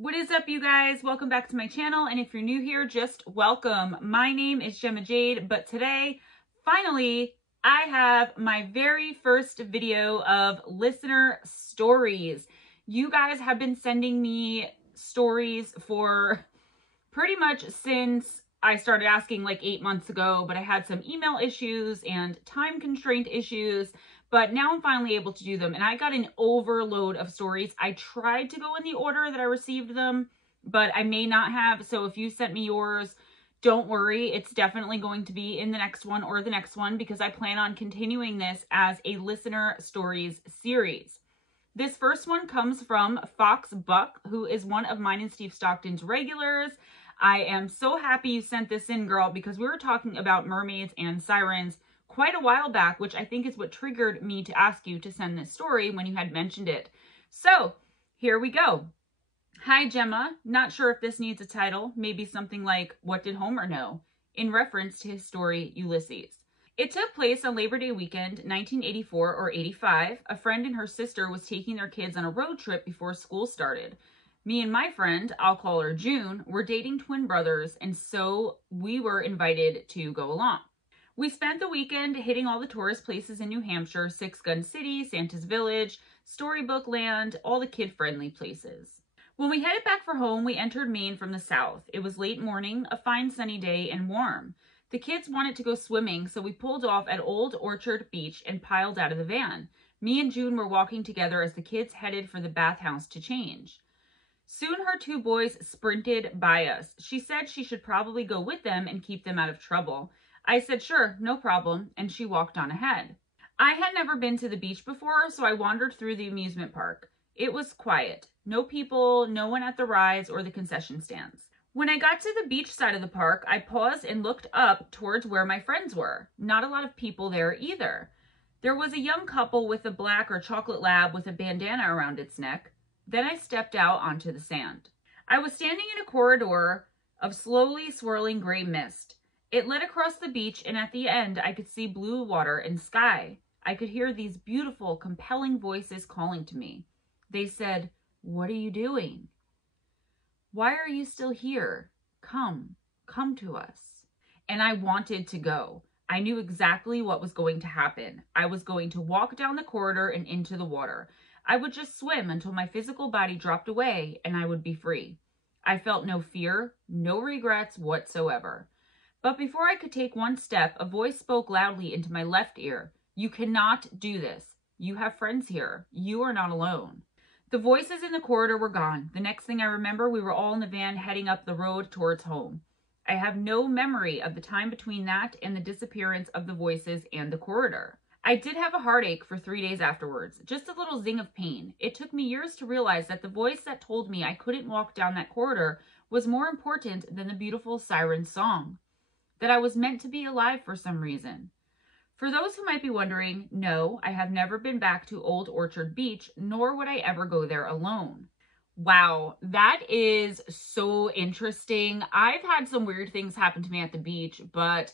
What is up, you guys? Welcome back to my channel, and if you're new here, just welcome. My name is Gemma Jade, but today, finally, I have my very first video of listener stories. You guys have been sending me stories for pretty much since I started asking like 8 months ago, but I had some email issues and time constraint issues. But now I'm finally able to do them, and I got an overload of stories. I tried to go in the order that I received them, but I may not have. So if you sent me yours, don't worry. It's definitely going to be in the next one or the next one because I plan on continuing this as a listener stories series. This first one comes from Fox Buck, who is one of mine and Steve Stockton's regulars. I am so happy you sent this in, girl, because we were talking about mermaids and sirens quite a while back, which I think is what triggered me to ask you to send this story when you had mentioned it. So here we go. Hi, Gemma. Not sure if this needs a title. Maybe something like, What Did Homer Know? In reference to his story, Ulysses. It took place on Labor Day weekend, 1984 or 85. A friend and her sister was taking their kids on a road trip before school started. Me and my friend, I'll call her June, were dating twin brothers, and so we were invited to go along. We spent the weekend hitting all the tourist places in New Hampshire, Six Gun City, Santa's Village, Storybook Land, all the kid-friendly places. When we headed back for home, we entered Maine from the south. It was late morning, a fine sunny day, and warm. The kids wanted to go swimming, so we pulled off at Old Orchard Beach and piled out of the van. Me and June were walking together as the kids headed for the bathhouse to change. Soon her two boys sprinted by us. She said she should probably go with them and keep them out of trouble. I said, sure, no problem, and she walked on ahead. I had never been to the beach before, so I wandered through the amusement park. It was quiet. No people, no one at the rides or the concession stands. When I got to the beach side of the park, I paused and looked up towards where my friends were. Not a lot of people there either. There was a young couple with a black or chocolate lab with a bandana around its neck. Then I stepped out onto the sand. I was standing in a corridor of slowly swirling gray mist. It led across the beach, and at the end, I could see blue water and sky. I could hear these beautiful, compelling voices calling to me. They said, "What are you doing? Why are you still here? Come to us." And I wanted to go. I knew exactly what was going to happen. I was going to walk down the corridor and into the water. I would just swim until my physical body dropped away and I would be free. I felt no fear, no regrets whatsoever. But before I could take one step, a voice spoke loudly into my left ear. "You cannot do this. You have friends here. You are not alone." The voices in the corridor were gone. The next thing I remember, we were all in the van heading up the road towards home. I have no memory of the time between that and the disappearance of the voices and the corridor. I did have a heartache for 3 days afterwards, just a little zing of pain. It took me years to realize that the voice that told me I couldn't walk down that corridor was more important than the beautiful siren song. That I was meant to be alive for some reason. For those who might be wondering, no, I have never been back to Old Orchard Beach, nor would I ever go there alone. Wow, that is so interesting. I've had some weird things happen to me at the beach, but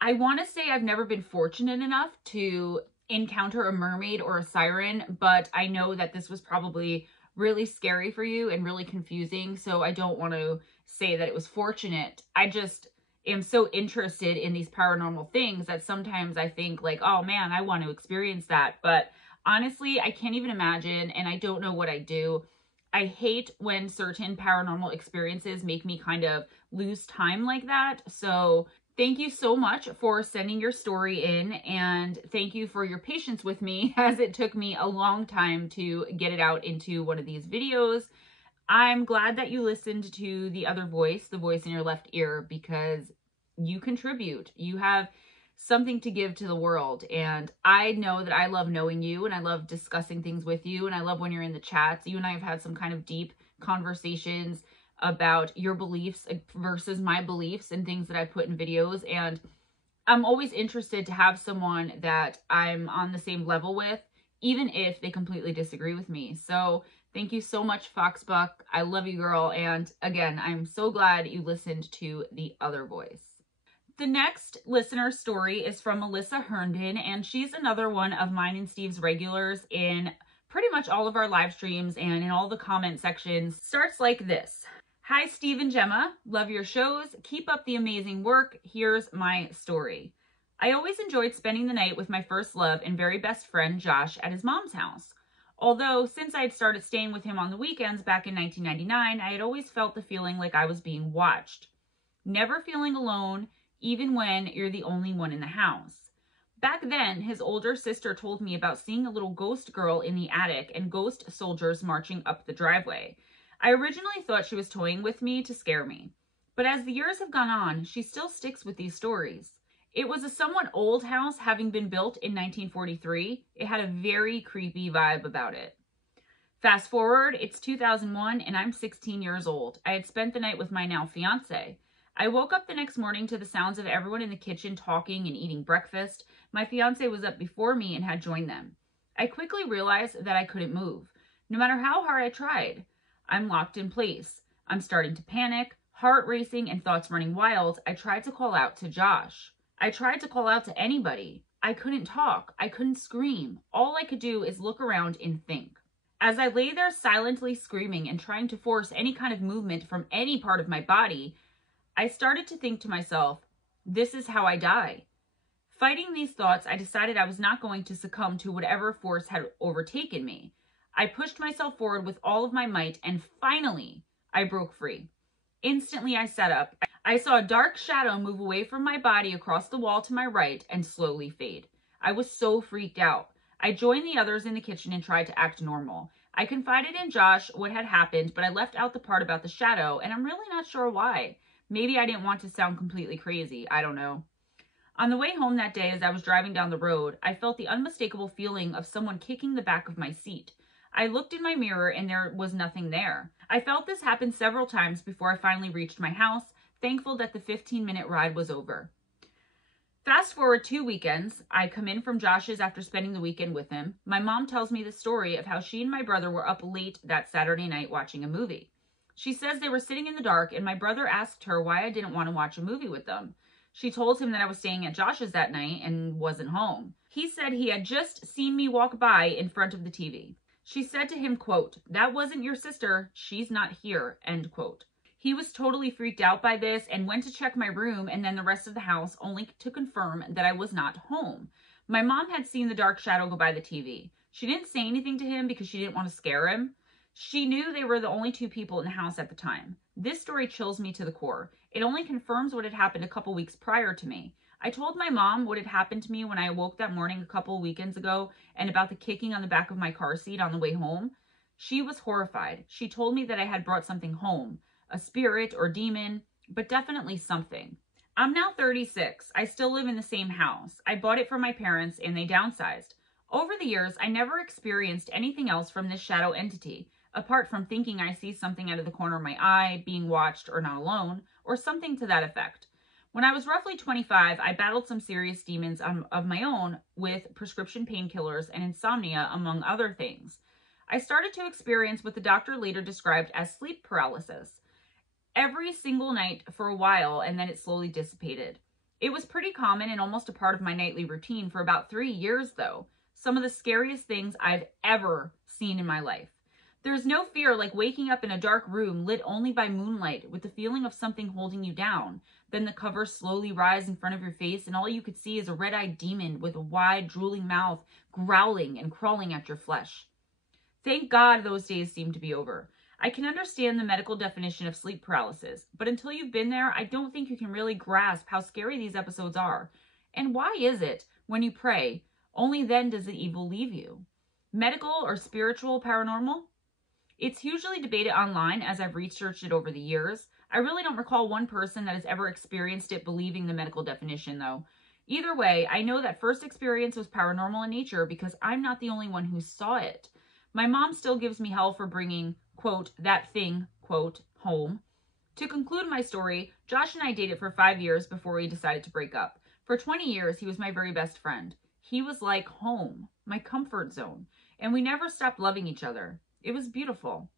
I want to say I've never been fortunate enough to encounter a mermaid or a siren, but I know that this was probably really scary for you and really confusing, so I don't want to say that it was fortunate. I just am so interested in these paranormal things that sometimes I think like, oh man, I want to experience that. But honestly, I can't even imagine, and I don't know what I'd do. I hate when certain paranormal experiences make me kind of lose time like that. So thank you so much for sending your story in, and thank you for your patience with me as it took me a long time to get it out into one of these videos. I'm glad that you listened to the other voice, the voice in your left ear, because you contribute. You have something to give to the world. And I know that I love knowing you, and I love discussing things with you, and I love when you're in the chats. You and I have had some kind of deep conversations about your beliefs versus my beliefs and things that I put in videos. And I'm always interested to have someone that I'm on the same level with, even if they completely disagree with me. So thank you so much, Foxbuck. I love you, girl. And again, I'm so glad you listened to the other voice. The next listener story is from Melissa Herndon, and she's another one of mine and Steve's regulars in pretty much all of our live streams and in all the comment sections starts like this. Hi, Steve and Gemma. Love your shows. Keep up the amazing work. Here's my story. I always enjoyed spending the night with my first love and very best friend, Josh, at his mom's house. Although, since I had started staying with him on the weekends back in 1999, I had always felt the feeling like I was being watched. Never feeling alone, even when you're the only one in the house. Back then, his older sister told me about seeing a little ghost girl in the attic and ghost soldiers marching up the driveway. I originally thought she was toying with me to scare me, but as the years have gone on, she still sticks with these stories. It was a somewhat old house, having been built in 1943. It had a very creepy vibe about it. Fast forward, it's 2001 and I'm 16 years old. I had spent the night with my now fiance. I woke up the next morning to the sounds of everyone in the kitchen talking and eating breakfast. My fiance was up before me and had joined them. I quickly realized that I couldn't move, no matter how hard I tried. I'm locked in place. I'm starting to panic, heart racing and thoughts running wild. I tried to call out to Josh. I tried to call out to anybody. I couldn't talk. I couldn't scream. All I could do is look around and think. As I lay there silently screaming and trying to force any kind of movement from any part of my body, I started to think to myself, this is how I die. Fighting these thoughts, I decided I was not going to succumb to whatever force had overtaken me. I pushed myself forward with all of my might, and finally, I broke free. Instantly, I sat up. I saw a dark shadow move away from my body across the wall to my right and slowly fade. I was so freaked out. I joined the others in the kitchen and tried to act normal. I confided in Josh what had happened, but I left out the part about the shadow, and I'm really not sure why. Maybe I didn't want to sound completely crazy. I don't know. On the way home that day, as I was driving down the road, I felt the unmistakable feeling of someone kicking the back of my seat. I looked in my mirror and there was nothing there. I felt this happen several times before I finally reached my house, thankful that the 15-minute ride was over. Fast forward 2 weekends, I come in from Josh's after spending the weekend with him. My mom tells me the story of how she and my brother were up late that Saturday night watching a movie. She says they were sitting in the dark and my brother asked her why I didn't want to watch a movie with them. She told him that I was staying at Josh's that night and wasn't home. He said he had just seen me walk by in front of the TV. She said to him, quote, "That wasn't your sister. She's not here," end quote. He was totally freaked out by this and went to check my room and then the rest of the house, only to confirm that I was not home. My mom had seen the dark shadow go by the TV. She didn't say anything to him because she didn't want to scare him. She knew they were the only 2 people in the house at the time. This story chills me to the core. It only confirms what had happened a couple weeks prior to me. I told my mom what had happened to me when I awoke that morning a couple weekends ago and about the kicking on the back of my car seat on the way home. She was horrified. She told me that I had brought something home, a spirit or demon, but definitely something. I'm now 36. I still live in the same house. I bought it from my parents and they downsized. Over the years, I never experienced anything else from this shadow entity, apart from thinking I see something out of the corner of my eye, being watched or not alone, or something to that effect. When I was roughly 25, I battled some serious demons of my own with prescription painkillers and insomnia, among other things. I started to experience what the doctor later described as sleep paralysis every single night for a while, and then it slowly dissipated. It was pretty common and almost a part of my nightly routine for about 3 years, though. Some of the scariest things I've ever seen in my life. There's no fear like waking up in a dark room lit only by moonlight with the feeling of something holding you down. Then the covers slowly rise in front of your face and all you could see is a red-eyed demon with a wide, drooling mouth growling and crawling at your flesh. Thank God those days seem to be over. I can understand the medical definition of sleep paralysis, but until you've been there, I don't think you can really grasp how scary these episodes are. And why is it, when you pray, only then does the evil leave you? Medical or spiritual paranormal? It's hugely debated online as I've researched it over the years. I really don't recall one person that has ever experienced it believing the medical definition, though. Either way, I know that first experience was paranormal in nature because I'm not the only one who saw it. My mom still gives me hell for bringing, quote, that thing, quote, home. To conclude my story, Josh and I dated for 5 years before we decided to break up. For 20 years, he was my very best friend. He was like home, my comfort zone, and we never stopped loving each other. It was beautiful.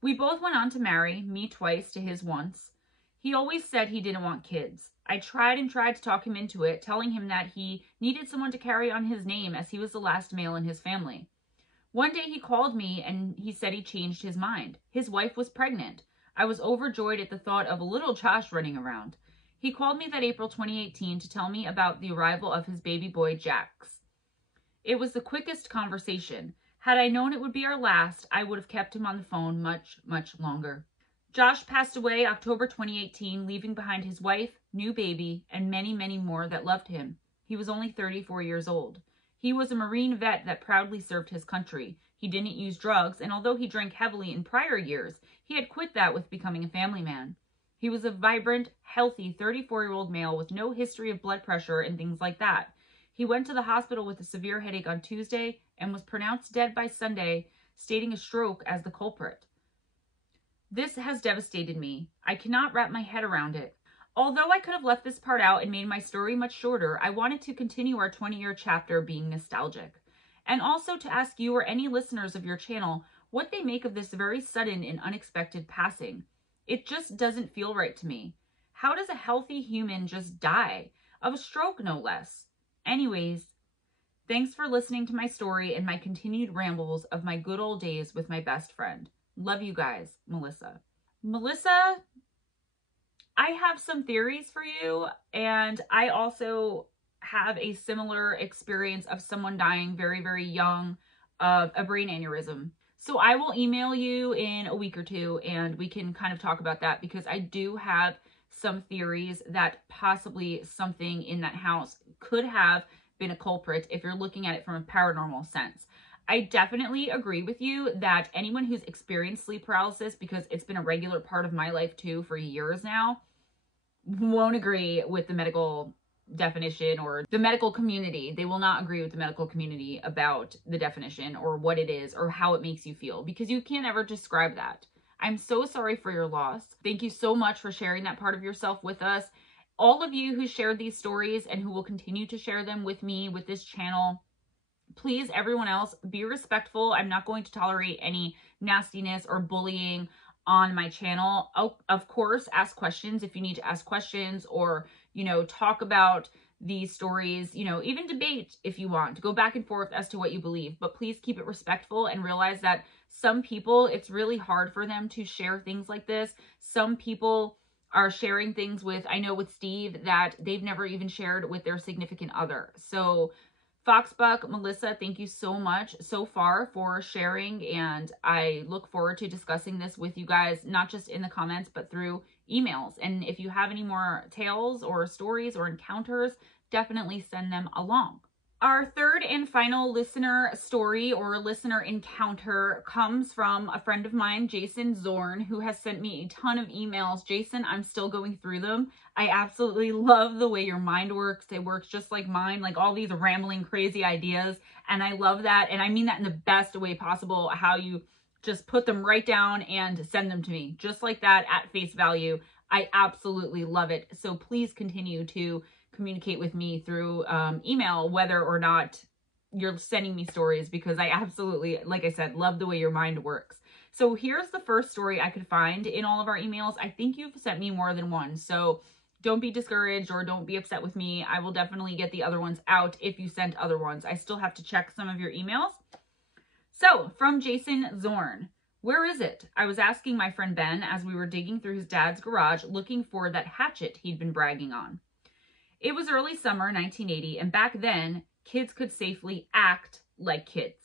We both went on to marry, me twice to his once. He always said he didn't want kids. I tried and tried to talk him into it, telling him that he needed someone to carry on his name as he was the last male in his family. One day he called me and he said he changed his mind. His wife was pregnant. I was overjoyed at the thought of a little Josh running around. He called me that April 2018 to tell me about the arrival of his baby boy, Jax. It was the quickest conversation. Had I known it would be our last, I would have kept him on the phone much, much longer. Josh passed away October 2018, leaving behind his wife, new baby, and many, many more that loved him. He was only 34 years old. He was a Marine vet that proudly served his country. He didn't use drugs, and although he drank heavily in prior years, he had quit that with becoming a family man. He was a vibrant, healthy 34-year-old male with no history of blood pressure and things like that. He went to the hospital with a severe headache on Tuesday and was pronounced dead by Sunday, stating a stroke as the culprit. This has devastated me. I cannot wrap my head around it. Although I could have left this part out and made my story much shorter, I wanted to continue our 20-year chapter being nostalgic. And also to ask you or any listeners of your channel what they make of this very sudden and unexpected passing. It just doesn't feel right to me. How does a healthy human just die? Of a stroke, no less. Anyways, thanks for listening to my story and my continued rambles of my good old days with my best friend. Love you guys, Melissa. Melissa, I have some theories for you, and I also have a similar experience of someone dying very, very young of a brain aneurysm. So I will email you in a week or two, and we can kind of talk about that, because I do have some theories that possibly something in that house could have been a culprit if you're looking at it from a paranormal sense. I definitely agree with you that anyone who's experienced sleep paralysis, because it's been a regular part of my life too for years now, won't agree with the medical definition or the medical community. They will not agree with the medical community about the definition or what it is or how it makes you feel, because you can't ever describe that. I'm so sorry for your loss. Thank you so much for sharing that part of yourself with us. All of you who shared these stories and who will continue to share them with me, with this channel, please, everyone else, be respectful. I'm not going to tolerate any nastiness or bullying on my channel. Oh, of course, ask questions if you need to ask questions, or, talk about these stories, even debate if you want. Go back and forth as to what you believe, but please keep it respectful and realize that some people, it's really hard for them to share things like this. Some people are sharing things with, I know with Steve, that they've never even shared with their significant other. So Foxbuck, Melissa, thank you so much so far for sharing, and I look forward to discussing this with you guys, not just in the comments, but through emails. And if you have any more tales or stories or encounters, definitely send them along. Our third and final listener story or listener encounter comes from a friend of mine, Jason Zorn, who has sent me a ton of emails. Jason, I'm still going through them. I absolutely love the way your mind works. It works just like mine, like all these rambling, crazy ideas. And I love that. And I mean that in the best way possible, how you just put them right down and send them to me, just like that at face value. I absolutely love it. So please continue to communicate with me through email, whether or not you're sending me stories, because I absolutely, like I said, love the way your mind works. So here's the first story I could find in all of our emails. I think you've sent me more than one, so don't be discouraged or don't be upset with me. I will definitely get the other ones out if you sent other ones. I still have to check some of your emails. So from Jason Zorn, where is it? I was asking my friend Ben as we were digging through his dad's garage looking for that hatchet he'd been bragging on. It was early summer 1980, and back then, kids could safely act like kids.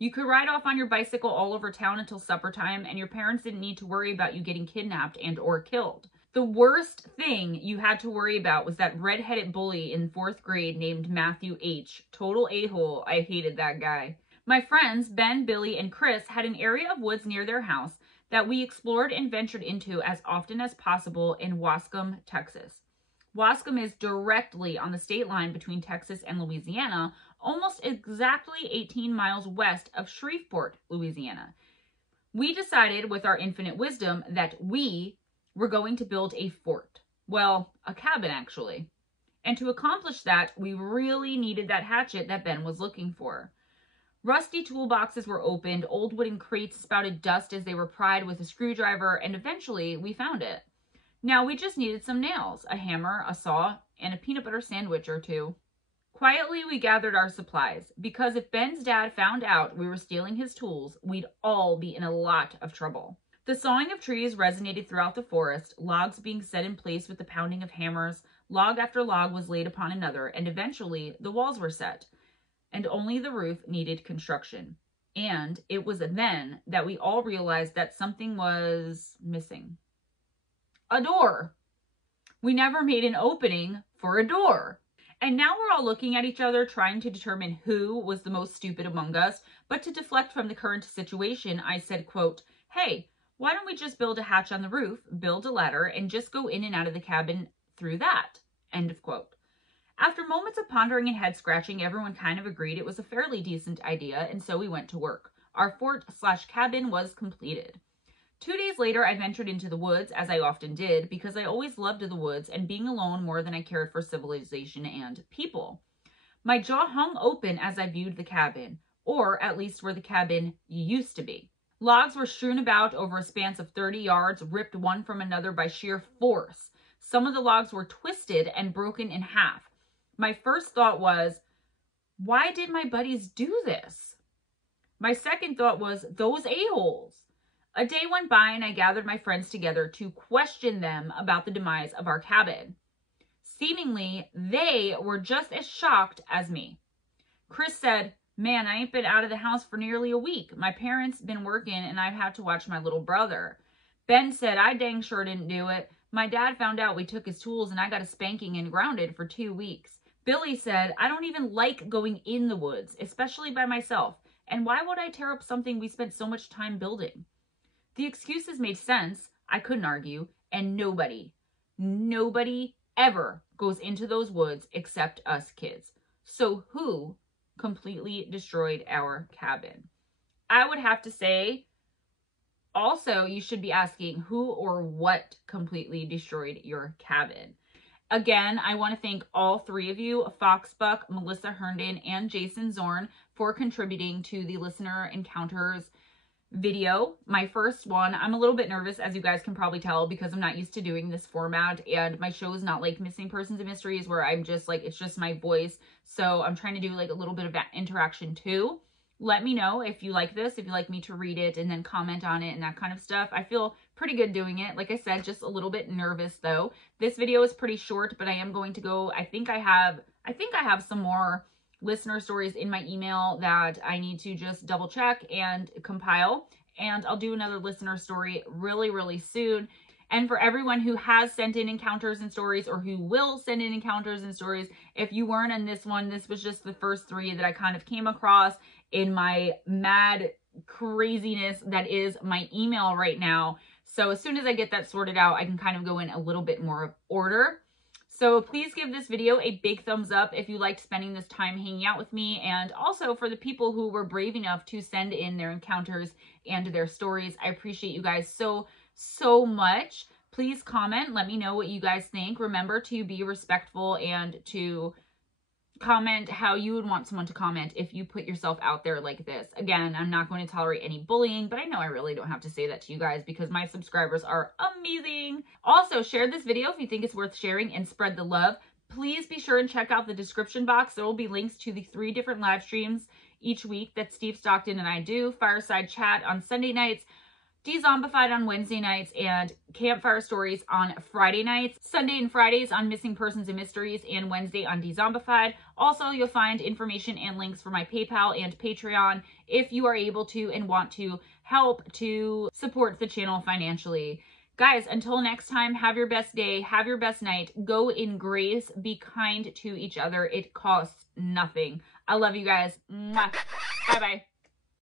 You could ride off on your bicycle all over town until supper time, and your parents didn't need to worry about you getting kidnapped and or killed. The worst thing you had to worry about was that red-headed bully in 4th grade named Matthew H. Total a-hole. I hated that guy. My friends, Ben, Billy, and Chris, had an area of woods near their house that we explored and ventured into as often as possible in Wascom, Texas. Wascom is directly on the state line between Texas and Louisiana, almost exactly 18 miles west of Shreveport, Louisiana. We decided with our infinite wisdom that we were going to build a fort. Well, a cabin actually. And to accomplish that, we really needed that hatchet that Ben was looking for. Rusty toolboxes were opened, old wooden crates spouted dust as they were pried with a screwdriver, and eventually we found it. Now we just needed some nails, a hammer, a saw, and a peanut butter sandwich or two. Quietly, we gathered our supplies, because if Ben's dad found out we were stealing his tools, we'd all be in a lot of trouble. The sawing of trees resonated throughout the forest, logs being set in place with the pounding of hammers. Log after log was laid upon another, and eventually the walls were set, and only the roof needed construction. And it was then that we all realized that something was missing. A door. We never made an opening for a door. And now we're all looking at each other, trying to determine who was the most stupid among us. But to deflect from the current situation, I said, quote, "Hey, why don't we just build a hatch on the roof, build a ladder, and just go in and out of the cabin through that?" End of quote. After moments of pondering and head scratching, everyone kind of agreed it was a fairly decent idea, and so we went to work. Our fort/cabin was completed. 2 days later, I ventured into the woods, as I often did, because I always loved the woods and being alone more than I cared for civilization and people. My jaw hung open as I viewed the cabin, or at least where the cabin used to be. Logs were strewn about over a span of 30 yards, ripped one from another by sheer force. Some of the logs were twisted and broken in half. My first thought was, why did my buddies do this? My second thought was, those a-holes. A day went by and I gathered my friends together to question them about the demise of our cabin. Seemingly, they were just as shocked as me. Chris said, "Man, I ain't been out of the house for nearly a week. My parents been working and I've had to watch my little brother." Ben said, "I dang sure didn't do it. My dad found out we took his tools and I got a spanking and grounded for 2 weeks." Billy said, "I don't even like going in the woods, especially by myself. And why would I tear up something we spent so much time building?" The excuses made sense. I couldn't argue. And nobody ever goes into those woods except us kids. So who completely destroyed our cabin? I would have to say, also, you should be asking who or what completely destroyed your cabin. Again, I want to thank all 3 of you, Foxbuck, Melissa Herndon, and Jason Zorn, for contributing to the Listener Encounters video. My first one, I'm a little bit nervous, as you guys can probably tell, because I'm not used to doing this format, and my show is not like Missing Persons and Mysteries where I'm just like, it's just my voice. So I'm trying to do like a little bit of that interaction too. Let me know if you like this, if you like me to read it and then comment on it and that kind of stuff. I feel pretty good doing it. Like I said, just a little bit nervous though. This video is pretty short, but I am going to go, I think I have some more listener stories in my email that I need to just double check and compile. And I'll do another listener story really, really soon. And for everyone who has sent in encounters and stories, or who will send in encounters and stories, if you weren't on this one, this was just the first 3 that I kind of came across in my mad craziness that is my email right now. So as soon as I get that sorted out, I can kind of go in a little bit more of order. So please give this video a big thumbs up if you liked spending this time hanging out with me. And also for the people who were brave enough to send in their encounters and their stories, I appreciate you guys so much. Please comment. Let me know what you guys think. Remember to be respectful and to comment how you would want someone to comment if you put yourself out there like this. Again, I'm not going to tolerate any bullying, but I know I really don't have to say that to you guys because my subscribers are amazing. Also, share this video if you think it's worth sharing and spread the love. Please be sure and check out the description box. There will be links to the 3 different live streams each week that Steve Stockton and I do. Fireside Chat on Sunday nights, De-Zombified on Wednesday nights, and Campfire Stories on Friday nights. Sunday and Fridays on Missing Persons and Mysteries, and Wednesday on De-Zombified. Also, you'll find information and links for my PayPal and Patreon if you are able to and want to help to support the channel financially. Guys, until next time, have your best day, have your best night, go in grace, be kind to each other. It costs nothing. I love you guys. Mwah. Bye-bye.